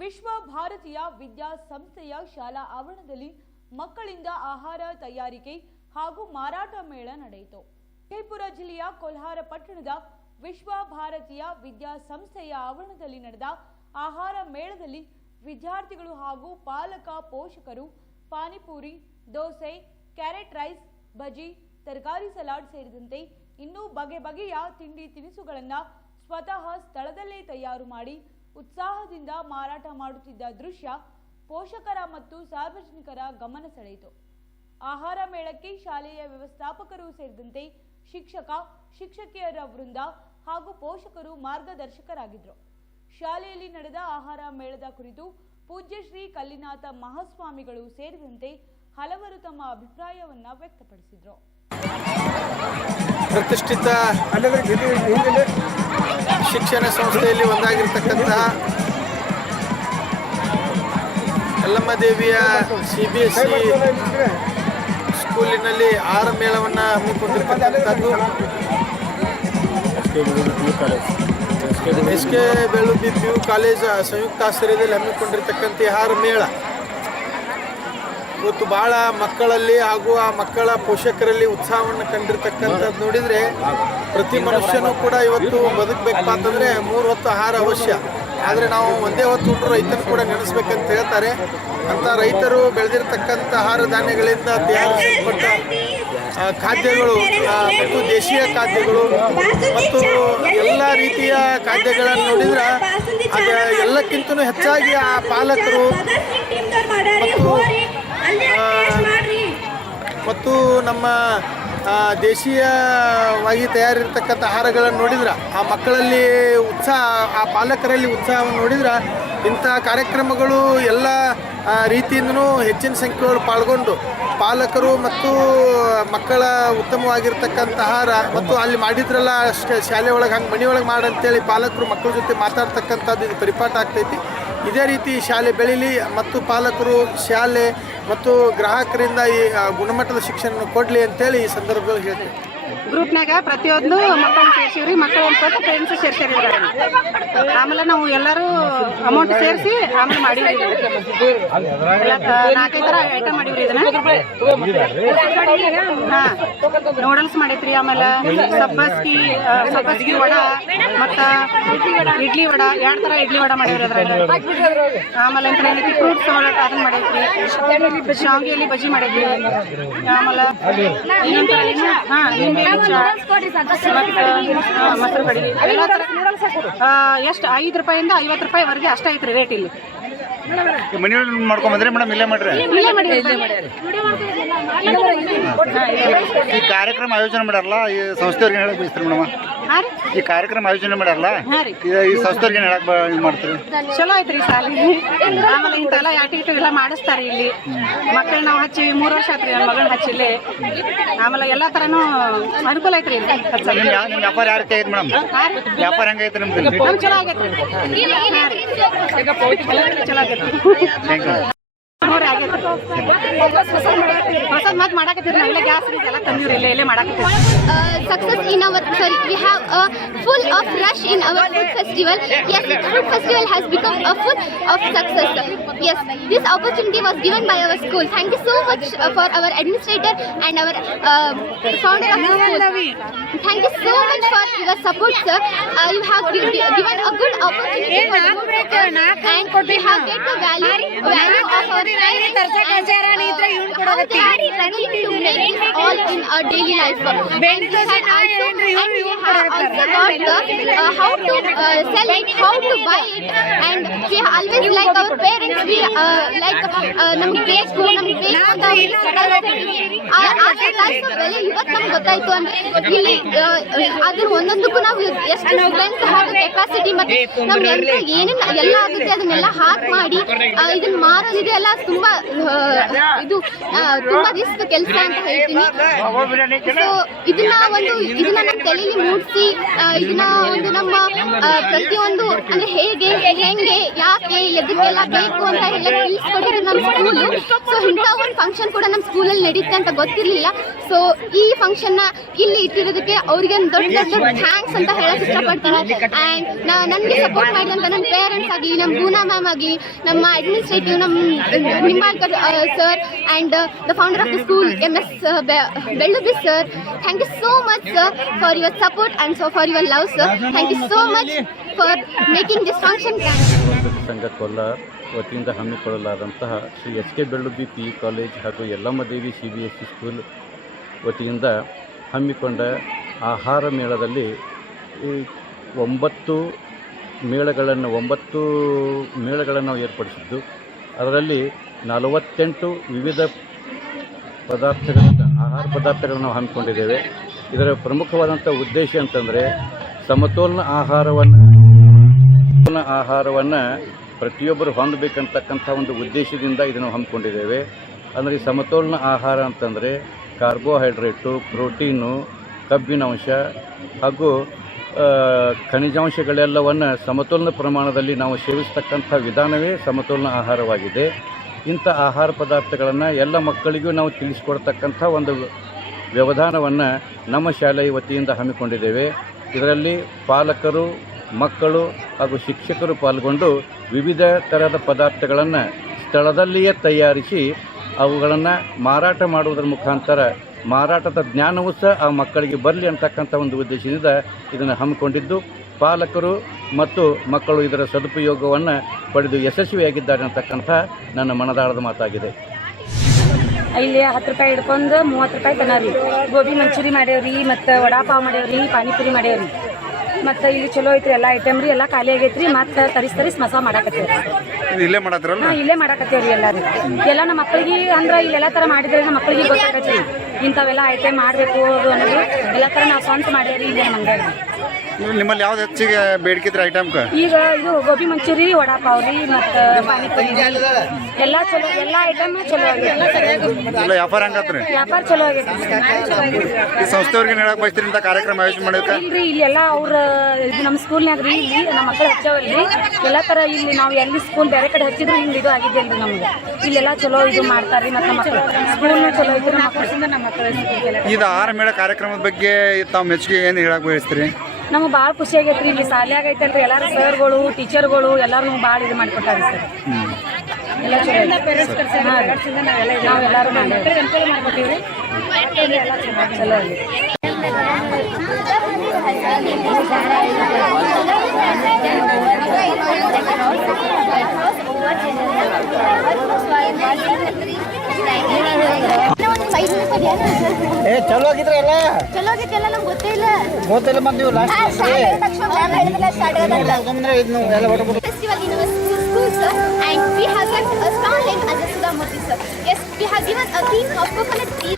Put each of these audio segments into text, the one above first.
ವಿಶ್ವ ಭಾರತೀಯ ವಿದ್ಯಾಸಂಸ್ಥೆಯ ಶಾಲಾ ಆವರಣದಲ್ಲಿ ಮಕ್ಕಳಿಂದ ಆಹಾರ ತಯಾರಿಕೆ ಹಾಗೂ ಮಾರಾಟ ಮೇಳ ನಡೆಯಿತು. ವಿಜಯಪುರ ಜಿಲ್ಲೆಯ ಕೋಲ್ಹಾರ ಪಟ್ಟಣದ ವಿಶ್ವ ಭಾರತೀಯ ವಿದ್ಯಾಸಂಸ್ಥೆಯ ಆವರಣದಲ್ಲಿ ನಡೆದ ಆಹಾರ ಮೇಳದಲ್ಲಿ ವಿದ್ಯಾರ್ಥಿಗಳು ಹಾಗೂ ಪಾಲಕ ಪೋಷಕರು ಪಾನಿಪುರಿ, ದೋಸೆ, ಕ್ಯಾರೆಟ್ ರೈಸ್, ಬಜ್ಜಿ, ತರಕಾರಿ ಸಲಾಡ್ ಸೇರಿದಂತೆ ಇನ್ನೂ ಬಗೆ ಬಗೆಯ ತಿಂಡಿ ತಿನಿಸುಗಳನ್ನು ಸ್ವತಃ ಸ್ಥಳದಲ್ಲೇ ತಯಾರು ಮಾಡಿ ಉತ್ಸಾಹದಿಂದ ಮಾರಾಟ ಮಾಡುತ್ತಿದ್ದ ದೃಶ್ಯ ಪೋಷಕರ ಮತ್ತು ಸಾರ್ವಜನಿಕರ ಗಮನ ಸೆಳೆಯಿತು. ಆಹಾರ ಮೇಳಕ್ಕೆ ಶಾಲೆಯ ವ್ಯವಸ್ಥಾಪಕರು ಸೇರಿದಂತೆ ಶಿಕ್ಷಕ, ಶಿಕ್ಷಕಿಯರ ವೃಂದ ಹಾಗೂ ಪೋಷಕರು ಮಾರ್ಗದರ್ಶಕರಾಗಿದ್ದರು. ಶಾಲೆಯಲ್ಲಿ ನಡೆದ ಆಹಾರ ಮೇಳದ ಕುರಿತು ಪೂಜ್ಯ ಶ್ರೀ ಕಲ್ಲಿನಾಥ ಮಹಾಸ್ವಾಮಿಗಳು ಸೇರಿದಂತೆ ಹಲವರು ತಮ್ಮ ಅಭಿಪ್ರಾಯವನ್ನು ವ್ಯಕ್ತಪಡಿಸಿದರು. ಪ್ರತಿಷ್ಠಿತ ಶಿಕ್ಷಣ ಸಂಸ್ಥೆಯಲ್ಲಿ ಒಂದಾಗಿರ್ತಕ್ಕಂತಹ ಯಲ್ಲಮ್ಮ ದೇವಿಯ CBSE ಸ್ಕೂಲಿನಲ್ಲಿ ಆಹಾರ ಮೇಳವನ್ನು ಹಮ್ಮಿಕೊಂಡಿರ್ತಕ್ಕಂಥದ್ದು SK ಬೆಳ್ಳುಬ್ಬಿ PU ಕಾಲೇಜ್ ಸಂಯುಕ್ತ ಆಶ್ರಯದಲ್ಲಿ ಹಮ್ಮಿಕೊಂಡಿರ್ತಕ್ಕಂಥ ಆಹಾರ ಮೇಳ ಇವತ್ತು ಬಹಳ ಮಕ್ಕಳಲ್ಲಿ ಹಾಗೂ ಆ ಮಕ್ಕಳ ಪೋಷಕರಲ್ಲಿ ಉತ್ಸಾಹವನ್ನು ಕಂಡಿರ್ತಕ್ಕಂಥದ್ದು ನೋಡಿದರೆ ಪ್ರತಿ ಮನುಷ್ಯನೂ ಕೂಡ ಇವತ್ತು ಬದುಕಬೇಕಪ್ಪ ಅಂತಂದರೆ 3 ಹೊತ್ತು ಆಹಾರ ಅವಶ್ಯ. ಆದರೆ ನಾವು ಒಂದೇ ಹೊತ್ತು ಊಟ ರೈತರು ಕೂಡ ನೆನೆಸ್ಬೇಕಂತ ಹೇಳ್ತಾರೆ. ಅಂಥ ರೈತರು ಬೆಳೆದಿರ್ತಕ್ಕಂಥ ಆಹಾರ ಧಾನ್ಯಗಳಿಂದ ತಯಾರಿಸಲ್ಪಟ್ಟ ಖಾದ್ಯಗಳು ಮತ್ತು ದೇಶೀಯ ಖಾದ್ಯಗಳು ಮತ್ತು ಎಲ್ಲ ರೀತಿಯ ಖಾದ್ಯಗಳನ್ನು ನೋಡಿದ್ರೆ ಅದು ಎಲ್ಲಕ್ಕಿಂತಲೂ ಹೆಚ್ಚಾಗಿ ಆ ಪಾಲಕರು ಮತ್ತು ನಮ್ಮ ದೇಶೀಯವಾಗಿ ತಯಾರಿರ್ತಕ್ಕಂಥ ಆಹಾರಗಳನ್ನು ನೋಡಿದ್ರೆ ಆ ಮಕ್ಕಳಲ್ಲಿ ಉತ್ಸಾಹ, ಆ ಪಾಲಕರಲ್ಲಿ ಉತ್ಸಾಹವನ್ನು ನೋಡಿದ್ರೆ ಇಂಥ ಕಾರ್ಯಕ್ರಮಗಳು ಎಲ್ಲ ರೀತಿಯಿಂದನೂ ಹೆಚ್ಚಿನ ಸಂಖ್ಯೆಯವರು ಪಾಲ್ಗೊಂಡು ಪಾಲಕರು ಮತ್ತು ಮಕ್ಕಳ ಉತ್ತಮವಾಗಿರ್ತಕ್ಕಂಥ ಆಹಾರ ಮತ್ತು ಅಲ್ಲಿ ಮಾಡಿದ್ರಲ್ಲ ಅಷ್ಟೇ ಶಾಲೆ ಒಳಗೆ ಹಂಗೆ ಮನೆಯೊಳಗೆ ಮಾಡಂತೇಳಿ ಪಾಲಕರು ಮಕ್ಕಳ ಜೊತೆ ಮಾತಾಡ್ತಕ್ಕಂಥದ್ದು ಇದು ಪರಿಪಾಠ ಆಗ್ತೈತಿ. ಇದೇ ರೀತಿ ಶಾಲೆ ಬೆಳೀಲಿ ಮತ್ತು ಪಾಲಕರು ಶಾಲೆ ಮತ್ತು ಗ್ರಾಹಕರಿಂದ ಈ ಗುಣಮಟ್ಟದ ಶಿಕ್ಷಣ ಕೊಡಲಿ ಅಂತೇಳಿ ಈ ಸಂದರ್ಭದಲ್ಲಿ ಹೇಳ್ತೀವಿ. ಗ್ರೂಪ್ನಾಗ ಪ್ರತಿಯೊಂದು ಮಕ್ಕಳನ್ನ ಸೇರಿಸಿವ್ರಿ. ಮಕ್ಕಳು ಅನ್ಕೊಟ್ಟು ಫ್ರೆಂಡ್ಸ್ ಸೇರ್ಸಿರಿದ್ರ. ಆಮೇಲೆ ನಾವು ಎಲ್ಲರೂ ಅಮೌಂಟ್ ಸೇರಿಸಿ ಆಮೇಲೆ ಮಾಡಿವ್ರಿ. 4-5 ಥರ ಐಟಮ್ ಮಾಡಿವ್ರಿ. ಇದನ್ನ ನೂಡಲ್ಸ್ ಮಾಡೈತ್ರಿ. ಆಮೇಲೆ ಸಬ್ಬಸ್ಗಿ ವಡ ಮತ್ತು ಇಡ್ಲಿ ವಡ, 2 ಥರ ಇಡ್ಲಿ ವಡ ಮಾಡಿವ್ರಿ ಅದ್ರಾಗ. ಆಮೇಲೆ ಏನೈತಿ ಫ್ರೂಟ್ ಸಲಾಡ್ ಅದನ್ನ ಮಾಡೈತ್ರಿ. ಶಾವಿಗೆಯಲ್ಲಿ ಬಜ್ಜಿ ಮಾಡೈತ್ರಿ. ಆಮೇಲೆ ಮೊಸರು ಕಡಿಗೆ ಎಲ್ಲ ಥರ ಎಷ್ಟು 5 ರೂಪಾಯಿಂದ 50 ರೂಪಾಯಿವರೆಗೆ ಅಷ್ಟೇ ಐತ್ರಿ ರೇಟ್. ಇಲ್ಲಿ ಮನೆಯೊಳಗೆ ಮಾಡ್ಕೊಂಬಂದ್ರೆ ಮೇಡಮ್ ಇಲ್ಲೇ ಮಾಡ್ರಿ. ಈ ಕಾರ್ಯಕ್ರಮ ಆಯೋಜನೆ ಮಾಡಾರಲ್ಲ ಈ ಸಂಸ್ಥೆಯವ್ರಿಗೆ ಹೇಳಕ್ ಬಯಸ್ತೀರಿ ಮೇಡಮ್? ಈ ಕಾರ್ಯಕ್ರಮ ಆಯೋಜನೆ ಮಾಡಾರಲ್ಲ ಈ ಸಂಸ್ಥೆಯವ್ರಿಗೆ ಹೇಳಕ್ ಮಾಡ್ತೀರಿ? ಚಲೋ ಐತ್ರಿ ಶಾಲೆ. ಆಮೇಲೆ ಇಂತೆಲ್ಲ ಆಕ್ಟಿವಿಟಿ ಎಲ್ಲ ಮಾಡಿಸ್ತಾರೆ ಇಲ್ಲಿ. ಮಕ್ಕಳು ನಾವು ಹಚ್ಚಿ 3 ವರ್ಷ ಆತ್ರಿ ನನ್ನ ಮಗಳನ್ನ ಹಚ್ಚಿಲ್ಲಿ. ಆಮೇಲೆ ಎಲ್ಲ ಥರನೂ ಅನುಕೂಲ ಐತ್ರಿ ಇಲ್ಲಿ. ನಿಮ್ಮ ವ್ಯಾಪಾರ ಯಾವ ರೀತಿ ಐತೆ ಮೇಡಮ್? ವ್ಯಾಪಾರ ಹೆಂಗೈತೆ ನಿಮ್ದು? ಚಲೋ ಆಗೈತ್ರಿ. ಚಲೋ ಆಗೈತೆ. ಹೊಸದ್ ಮತ್ ಮಾಡಾಕತ್ತೀರಿ. ಇಲ್ಲೇ ಗ್ಯಾಸ್ ಎಲ್ಲ ತಂದಿವ್ರಿ. ಇಲ್ಲೇ ಮಾಡಾಕತ್ತೀವಿ. Success in our we have a full of rush in our food festival. Yes, food festival has become a full of success. Yes, this opportunity was given by our school. Thank you so much for our administrator and our founder of the school. Thank you so much for your support, sir. You have given a good opportunity for the food and we have get the value of our how they are running to make it all in our daily life. And we have also got the how to sell it, how to buy it, and we always like our parents. We like ನಮ್ಗೆ ಬೇಕು ಅಂತ ಬೆಲೆ ಇವತ್ತು ನಮ್ಗೆ ಗೊತ್ತಾಯ್ತು ಅಂದ್ರೆ ಇಲ್ಲಿ ಅದ್ರ ಒಂದೊಂದಕ್ಕೂ ನಾವು ಎಷ್ಟು ಸ್ಟ್ರೆಂತ್ ಹಾಗೂ ಕೆಪಾಸಿಟಿ ಮತ್ತೆ ನಮ್ ಯಂತ್ರ ಏನೇನು ಎಲ್ಲ ಆಗುತ್ತೆ ಅದನ್ನೆಲ್ಲ ಹಾಕಿ ಮಾಡಿ ಇದನ್ನ ಮಾರೋದಿದೆ ಎಲ್ಲ ತುಂಬಾ ತುಂಬಾ ರಿಸ್ಕ್ ಕೆಲಸ ಅಂತ ಹೇಳ್ತೀನಿ. ಸೊ ಇದನ್ನ ನಮ್ಮ ತಲೆಯಲ್ಲಿ ಮೂಡಿಸಿ ಇದನ್ನ ಒಂದು ನಮ್ಮ ಪ್ರತಿಯೊಂದು ಅಂದ್ರೆ ಹೆಂಗೆ ಯಾಕೆ ಎದಕ್ಕೆಲ್ಲ ಬೇಕು ಅಂತ ಎಲ್ಲ ತಿಳಿಸ್ಕೊಟ್ಟಿದ್ರು ನಮ್ಮ ಸ್ಕೂಲು. ಸೊ ಇಂಥ ಒಂದು ಫಂಕ್ಷನ್ ಕೂಡ ನಮ್ಮ ಸ್ಕೂಲಲ್ಲಿ ನಡೀತೆ ಅಂತ ಗೊತ್ತಿರಲಿಲ್ಲ. ಸೊ ಈ ಫಂಕ್ಷನ್ನ ಇಲ್ಲಿ ಇಟ್ಟಿರೋದಕ್ಕೆ ಅವ್ರಿಗೆ ಒಂದು ದೊಡ್ಡ ದೊಡ್ಡ ಥ್ಯಾಂಕ್ಸ್ ಅಂತ ಹೇಳಕ್ ಇಷ್ಟಪಡ್ತೀನಿ. ಆ್ಯಂಡ್ ನನಗೆ ಸಪೋರ್ಟ್ ಮಾಡಿದಂಥ ನನ್ನ ಪೇರೆಂಟ್ಸ್ ಆಗಲಿ, ನಮ್ಮ ಗೂನಾ ಮ್ಯಾಮ್ ಆಗಲಿ, ನಮ್ಮ ಅಡ್ಮಿನಿಸ್ಟ್ರೇಟಿವ್, ನಮ್ಮ Nimbalkar sir and the founder of the school MS Bellubbi sir. Thank you so much sir for your support and so for your love sir. Thank you so much for making this function. ಸಂಘ ಕೋಲಾರ ವತಿಯಿಂದ ಹಮ್ಮಿಕೊಳ್ಳಲಾದಂತಹ Shri SK Bellubbi PU college ಹಾಗೂ Yellammadevi CBSE school ವತಿಯಿಂದ ಹಮ್ಮಿಕೊಂಡ ಆಹಾರ ಮೇಳದಲ್ಲಿ 9 ಮೇಳಗಳನ್ನು ಏರ್ಪಡಿಸಿದ್ದು, ಅದರಲ್ಲಿ 48 ವಿವಿಧ ಆಹಾರ ಪದಾರ್ಥಗಳನ್ನು ನಾವು ಹಮ್ಮಿಕೊಂಡಿದ್ದೇವೆ. ಇದರ ಪ್ರಮುಖವಾದಂಥ ಉದ್ದೇಶ ಅಂತಂದರೆ ಸಮತೋಲನ ಆಹಾರವನ್ನು ಪ್ರತಿಯೊಬ್ಬರು ಹೊಂದಬೇಕಂತಕ್ಕಂಥ ಒಂದು ಉದ್ದೇಶದಿಂದ ಇದನ್ನು ಹಮ್ಮಿಕೊಂಡಿದ್ದೇವೆ. ಅಂದರೆ ಈ ಸಮತೋಲನ ಆಹಾರ ಅಂತಂದರೆ ಕಾರ್ಬೋಹೈಡ್ರೇಟು, ಪ್ರೋಟೀನು, ಕಬ್ಬಿನಾಂಶ ಹಾಗೂ ಖನಿಜಾಂಶಗಳೆಲ್ಲವನ್ನು ಸಮತೋಲನ ಪ್ರಮಾಣದಲ್ಲಿ ನಾವು ಸೇವಿಸ್ತಕ್ಕಂಥ ವಿಧಾನವೇ ಸಮತೋಲನ ಆಹಾರವಾಗಿದೆ. ಇಂಥ ಆಹಾರ ಪದಾರ್ಥಗಳನ್ನು ಎಲ್ಲ ಮಕ್ಕಳಿಗೂ ನಾವು ತಿಳಿಸಿಕೊಡ್ತಕ್ಕಂಥ ಒಂದು ವ್ಯವಧಾನವನ್ನು ನಮ್ಮ ಶಾಲೆಯ ವತಿಯಿಂದ ಹಮ್ಮಿಕೊಂಡಿದ್ದೇವೆ. ಇದರಲ್ಲಿ ಪಾಲಕರು, ಮಕ್ಕಳು ಹಾಗೂ ಶಿಕ್ಷಕರು ಪಾಲ್ಗೊಂಡು ವಿವಿಧ ಥರದ ಪದಾರ್ಥಗಳನ್ನು ಸ್ಥಳದಲ್ಲಿಯೇ ತಯಾರಿಸಿ ಅವುಗಳನ್ನು ಮಾರಾಟ ಮಾಡುವುದರ ಮುಖಾಂತರ ಮಾರಾಟದ ಜ್ಞಾನವೂ ಸಹ ಆ ಮಕ್ಕಳಿಗೆ ಬರಲಿ ಅಂತಕ್ಕಂಥ ಒಂದು ಉದ್ದೇಶದಿಂದ ಇದನ್ನು ಹಮ್ಮಿಕೊಂಡಿದ್ದು, ಪಾಲಕರು ಮತ್ತು ಮಕ್ಕಳು ಇದರ ಸದುಪಯೋಗವನ್ನು ಪಡೆದು ಯಶಸ್ವಿಯಾಗಿದ್ದಾರೆ ಅಂತಕ್ಕಂಥ ನನ್ನ ಮನದಾಳದ ಮಾತಾಗಿದೆ. ಇಲ್ಲಿ 10 ರೂಪಾಯಿ ಹಿಡ್ಕೊಂಡು 30 ರೂಪಾಯಿ ತನ ರೀ. ಗೋಬಿ ಮಂಚೂರಿ ಮಾಡ್ಯಾವ್ರಿ, ಮತ್ತು ವಡಾಪಾವ್ ಮಾಡ್ಯಾವ್ರಿ, ಪಾನಿಪುರಿ ಮಾಡ್ಯಾವ್ರಿ. ಮತ್ತು ಇಲ್ಲಿ ಚಲೋ ಐತ್ರಿ, ಎಲ್ಲ ಐಟಮ್ ರೀ. ಎಲ್ಲ ಖಾಲಿ ಆಗೈತ್ರಿ. ಮತ್ತು ತರಿಸ್ ಮಸ ಮಾಡಾಕತ್ತೇವ್ರಿ. ಇಲ್ಲೇ ಮಾಡತ್ರಲ್ಲ? ಇಲ್ಲೇ ಮಾಡಾಕತ್ತೇವ್ರಿ. ಎಲ್ಲರೂ ಎಲ್ಲ ನಮ್ಮ ಮಕ್ಕಳಿಗೆ ಅಂದ್ರೆ ಇಲ್ಲೆಲ್ಲ ಥರ ಮಾಡಿದ್ರೆ ನಮ್ಮ ಮಕ್ಕಳಿಗೆ ಗೊತ್ತಾಗತ್ರಿ ಇಂಥವೆಲ್ಲ ಐಟಮ್ ಮಾಡಬೇಕು ಅನ್ನೋದು. ಎಲ್ಲ ಥರ ನಾವು ಸ್ವಂತ ಮಾಡ್ಯಾರಿ ಇಲ್ಲೇ ಮಂಡ್ಯಾಗ. ನಿಮ್ಮಲ್ಲಿ ಯಾವ್ದು ಹೆಚ್ಚಿಗೆ ಬೇಡಿಕೆ ಇದ್ರೆ ಐಟಮ್? ಈಗ ಇದು ಗೋಬಿ ಮಂಚೂರಿ, ವಡಾಪಾವ್ ರೀ, ಮತ್ತು ಪಾನಿಪುರಿ ಎಲ್ಲ ಚಲೋ, ಎಲ್ಲ ಐಟಮ್ ಚಲೋ ಆಗೈತಿ. ವ್ಯಾಪಾರ ಹಂಗತ್ರಿ? ವ್ಯಾಪಾರ ಚಲೋ ಆಗೈತಿ. ಈ ಸಂಸ್ಥೆಯವ್ರಿಗೆ ಹೇಳಕ್ ಬಯಸ್ತೀರಿ ಇಂಥ ಕಾರ್ಯಕ್ರಮ ಆಯೋಜನೆ ಮಾಡಿದ್ರೆ? ಇಲ್ರಿ, ಇಲ್ಲೆಲ್ಲ ಅವ್ರ ಇದು ನಮ್ಮ ಸ್ಕೂಲ್ನಾಗ ರೀ, ಇಲ್ಲಿ ನಮ್ಮ ಮಕ್ಕಳು ಹಚ್ಚವಲ್ರಿ ಎಲ್ಲ ಥರ. ಇಲ್ಲಿ ನಾವು ಎಲ್ಲಿ ಸ್ಕೂಲ್ ಬೇರೆ ಕಡೆ ಹಚ್ಚಿದ್ರು ಹಿಂಗೆ ಇದು ಆಗಿದ್ದೆ ಅಲ್ರಿ ನಮ್ಗೆ. ಇಲ್ಲೆಲ್ಲ ಚಲೋ ಇದು ಮಾಡ್ತಾರ್ರಿ. ಮತ್ತು ನಮ್ಮ ಮಕ್ಕಳು ಸ್ಕೂಲ್ನ ಚಲೋ ಐತಿ. ನಮ್ಮ ಮಕ್ಕಳಿಂದ ನಮ್ಮ ಮಕ್ಕಳ ಇದು ಆಹಾರ ಮೇಳ ಕಾರ್ಯಕ್ರಮದ ಬಗ್ಗೆ ತಾವು ಮೆಚ್ಚುಗೆ ಏನು ಹೇಳಕ್ ಬಯಸ್ತೀರಿ? ನಮ್ಗೆ ಭಾಳ ಖುಷಿ ಆಗೈತ್ರಿ. ಇಲ್ಲಿ ಶಾಲ್ಯಾಗ ಐತಲ್ರಿ, ಎಲ್ಲರೂ ಸರ್ಗಳು, ಟೀಚರ್ಗಳು ಎಲ್ಲರೂ ಭಾಳ ಇದು ಮಾಡಿಕೊಟ್ಟಾರಿ ಸರ್. ಎಲ್ಲ ಚಲೋ ನಾವೆಲ್ಲರೂ ಮಾಡ್ಕೊತೀವಿ. ಎಲ್ಲ ಚಲೋ ಆಗಿದೆ. ಚಲೋ ಆಗಿದ್ರೆ ಎಲ್ಲ ಚಲೋ ಆಗಿದ್ದೆಲ್ಲ ನಮ್ಗೆ ಗೊತ್ತಿಲ್ಲ. ಮತ್ತೆ ನೀವು last festival in our school, sir, and we have got a strong name as a Sudhamurthy, sir. Yes, we have given a theme of coconut tea.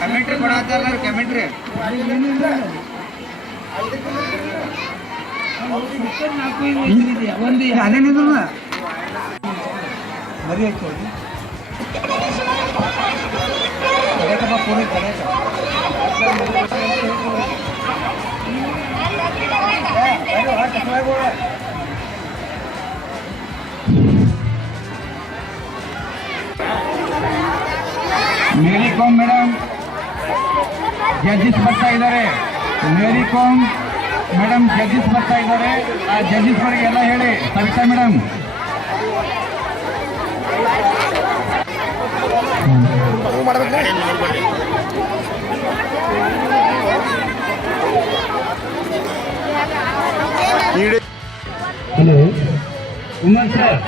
Commentary ಕೊಡತ್ತಾರ ಕಮೆಂಟ್ರಿ ಒಂದು ಅದೇನಿದ್ರು ಮರಿ ಹಾಕಿ ಪೂರಿ ಮೇರಿ ಕಾಮ್ ಮೇಡಮ್ ಜಡ್ಜಸ್ ಬರ್ತಾ ಇದ್ದಾರೆ. ಮೇರಿ com madam judges ಬರ್ತಾ ಇದ್ದಾರೆ. ಆ judges ಅವರಿಗೆ ಎಲ್ಲ ಹೇಳಿ. Savita madam Umar sir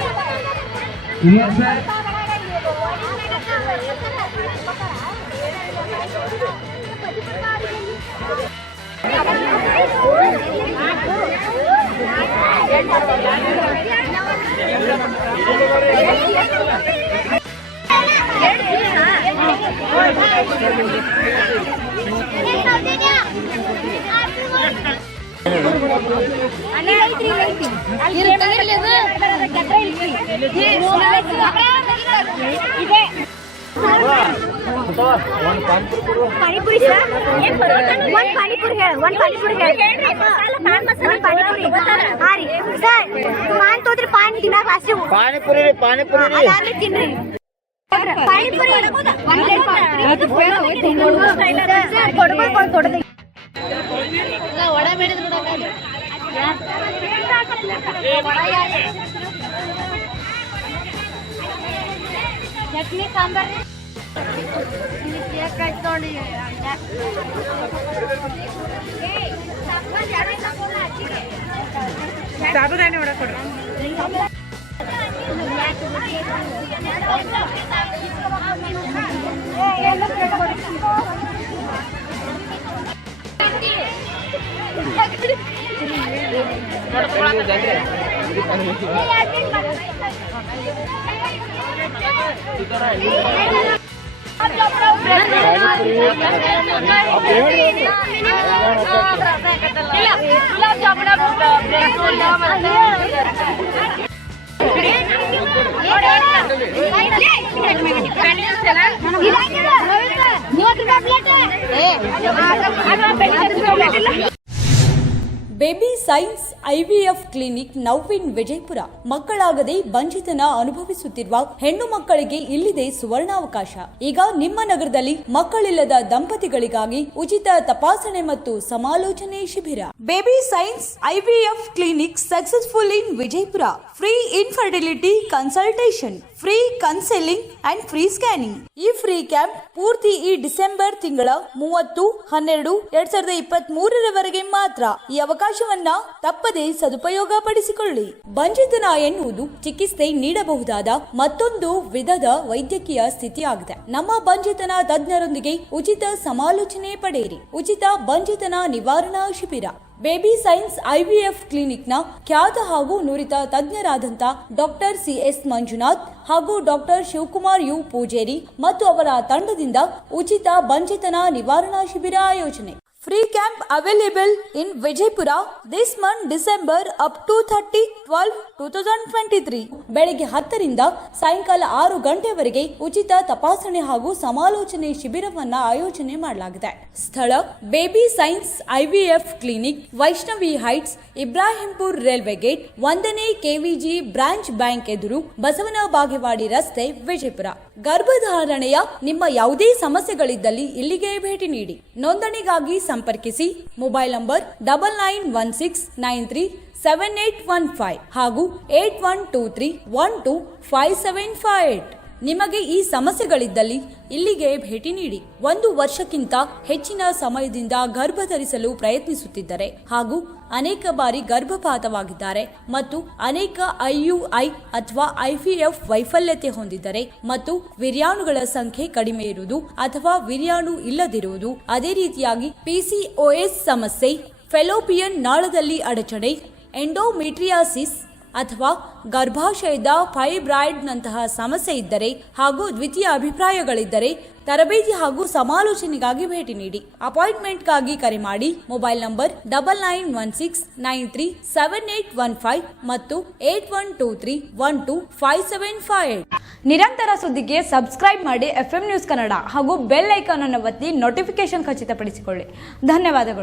panipuri sir ಒಂದು ಪಾನಿಪುರಿ ಹೇಳ ಒಂದು ಪಾನಿಪುರಿ ಹಾಂ ರೀ ಸರ್ ಪಾನ್ ತೋದ್ರಿ ಪಾನ್ ತಿನ್ನಾಕ ಅಷ್ಟೇ ಪಾನಿಪುರಿ ಅದಾದ್ಮೇಲೆ ತಿನ್ರಿ ಪಾನಿಪುರಿ ಕೊಡ್ಬೇಕು ಒಡ ಬೇಡಿದ್ರು ಚಟ್ನಿ ಸಾಂಬಾರ್ ನೋಡಿ ಸಾಬುದಾನಿ ಒಳಗೆ ಕೊಡ್ರಿ ಬೇಬಿ ಸೈನ್ಸ್ ಐವಿಎಫ್ ಕ್ಲಿನಿಕ್ ನೌವಿನ್ ವಿಜಯಪುರ. ಮಕ್ಕಳಾಗದೆ ಬಂಚಿತನ ಅನುಭವಿಸುತ್ತಿರುವ ಹೆಣ್ಣು ಮಕ್ಕಳಿಗೆ ಇಲ್ಲಿದೆ ಸುವರ್ಣಾವಕಾಶ. ಈಗ ನಿಮ್ಮ ನಗರದಲ್ಲಿ ಮಕ್ಕಳಿಲ್ಲದ ದಂಪತಿಗಳಿಗಾಗಿ ಉಚಿತ ತಪಾಸಣೆ ಮತ್ತು ಸಮಾಲೋಚನೆ ಶಿಬಿರ. Baby science IVF clinic successful in Vijayapura. Free infertility consultation, free counselling and free scanning. ಈ ಫ್ರೀ ಕ್ಯಾಂಪ್ ಪೂರ್ತಿ ಈ ಡಿಸೆಂಬರ್ ತಿಂಗಳ 30/12/2023 ಮಾತ್ರ. ಈ ಅವಕಾಶವನ್ನ ತಪ್ಪದೆ ಸದುಪಯೋಗ ಪಡಿಸಿಕೊಳ್ಳಿ. ಬಂಚಿತನ ಎನ್ನುವುದು ಚಿಕಿತ್ಸೆ ನೀಡಬಹುದಾದ ಮತ್ತೊಂದು ವಿಧದ ವೈದ್ಯಕೀಯ ಸ್ಥಿತಿಯಾಗಿದೆ. ನಮ್ಮ ಬಂಚಿತನ ತಜ್ಞರೊಂದಿಗೆ ಉಚಿತ ಸಮಾಲೋಚನೆ ಪಡೆಯಿರಿ. ಉಚಿತ ಬಂಚಿತನ ನಿವಾರಣಾ ಶಿಬಿರ. ಬೇಬಿ ಸೈನ್ಸ್ ಐವಿಎಫ್ ಕ್ಲಿನಿಕ್ನ ಖ್ಯಾತ ಹಾಗೂ ನುರಿತ ತಜ್ಞರಾದಂಥ ಡಾಕ್ಟರ್ ಸಿಎಸ್ ಮಂಜುನಾಥ್ ಹಾಗೂ ಡಾಕ್ಟರ್ ಶಿವಕುಮಾರ್ ಯು ಪೂಜೇರಿ ಮತ್ತು ಅವರ ತಂಡದಿಂದ ಉಚಿತ ಬಂಚಿತನ ನಿವಾರಣಾ ಶಿಬಿರ ಆಯೋಜನೆ. Free camp available in Vijaypura this month December up to 30/12/2023. ಬೆಳಗ್ಗೆ 10ರಿಂದ ಸಾಯಂಕಾಲ 6 ಗಂಟೆವರೆಗೆ ಉಚಿತ ತಪಾಸಣೆ ಹಾಗೂ ಸಮಾಲೋಚನೆ ಶಿಬಿರವನ್ನ ಆಯೋಜನೆ ಮಾಡಲಾಗಿದೆ. ಸ್ಥಳ baby science IVF clinic, Vaishnavi heights, Ibrahimpur railway gate, 1ನೇ ಕೆವಿಜಿ ಬ್ರಾಂಚ್ ಬ್ಯಾಂಕ್ ಎದುರು, ಬಸವನ ಬಾಗೇವಾಡಿ ರಸ್ತೆ, ವಿಜಯಪುರ. ಗರ್ಭಧಾರಣೆಯ ನಿಮ್ಮ ಯಾವುದೇ ಸಮಸ್ಯೆಗಳಿದ್ದಲ್ಲಿ ಇಲ್ಲಿಗೆ ಭೇಟಿ ನೀಡಿ. ನೋಂದಣಿಗಾಗಿ ಸಂಪರ್ಕಿಸಿ. ಮೊಬೈಲ್ ನಂಬರ್ 9916937815 ಹಾಗೂ 8123125758. ನಿಮಗೆ ಈ ಸಮಸ್ಯೆಗಳಿದ್ದಲ್ಲಿ ಇಲ್ಲಿಗೆ ಭೇಟಿ ನೀಡಿ. 1 ವರ್ಷಕ್ಕಿಂತ ಹೆಚ್ಚಿನ ಸಮಯದಿಂದ ಗರ್ಭ ಧರಿಸಲು ಪ್ರಯತ್ನಿಸುತ್ತಿದ್ದರೆ ಹಾಗೂ ಅನೇಕ ಬಾರಿ ಗರ್ಭಪಾತವಾಗಿದ್ದಾರೆ ಮತ್ತು ಅನೇಕ IUI ಅಥವಾ IVF ವೈಫಲ್ಯತೆ ಹೊಂದಿದ್ದರೆ ಮತ್ತು ವಿರ್ಯಾಣುಗಳ ಸಂಖ್ಯೆ ಕಡಿಮೆ ಇರುವುದು ಅಥವಾ ವಿರ್ಯಾಣು ಇಲ್ಲದಿರುವುದು, ಅದೇ ರೀತಿಯಾಗಿ PCOS ಸಮಸ್ಯೆ, ಫೆಲೋಪಿಯನ್ ನಾಳದಲ್ಲಿ ಅಡಚಣೆ, ಎಂಡೋಮೆಟ್ರಿಯಾಸಿಸ್ ಅಥವಾ ಗರ್ಭಾಶಯದ ಫೈಬ್ರಾಯ್ಡ್ನಂತಹ ಸಮಸ್ಯೆ ಇದ್ದರೆ ಹಾಗೂ ದ್ವಿತೀಯ ಅಭಿಪ್ರಾಯಗಳಿದ್ದರೆ ತರಬೇತಿ ಹಾಗೂ ಸಮಾಲೋಚನೆಗಾಗಿ ಭೇಟಿ ನೀಡಿ. ಅಪಾಯಿಂಟ್ಮೆಂಟ್ಗಾಗಿ ಕರೆ ಮಾಡಿ. ಮೊಬೈಲ್ ನಂಬರ್ 9916937815 ಮತ್ತು 8123125758. ನಿರಂತರ ಸುದ್ದಿಗೆ ಸಬ್ಸ್ಕ್ರೈಬ್ ಮಾಡಿ FM ನ್ಯೂಸ್ ಕನ್ನಡ ಹಾಗೂ ಬೆಲ್ ಐಕಾನ್ ಅನ್ನು ಒತ್ತಿ ನೋಟಿಫಿಕೇಶನ್ ಖಚಿತಪಡಿಸಿಕೊಳ್ಳಿ. ಧನ್ಯವಾದಗಳು.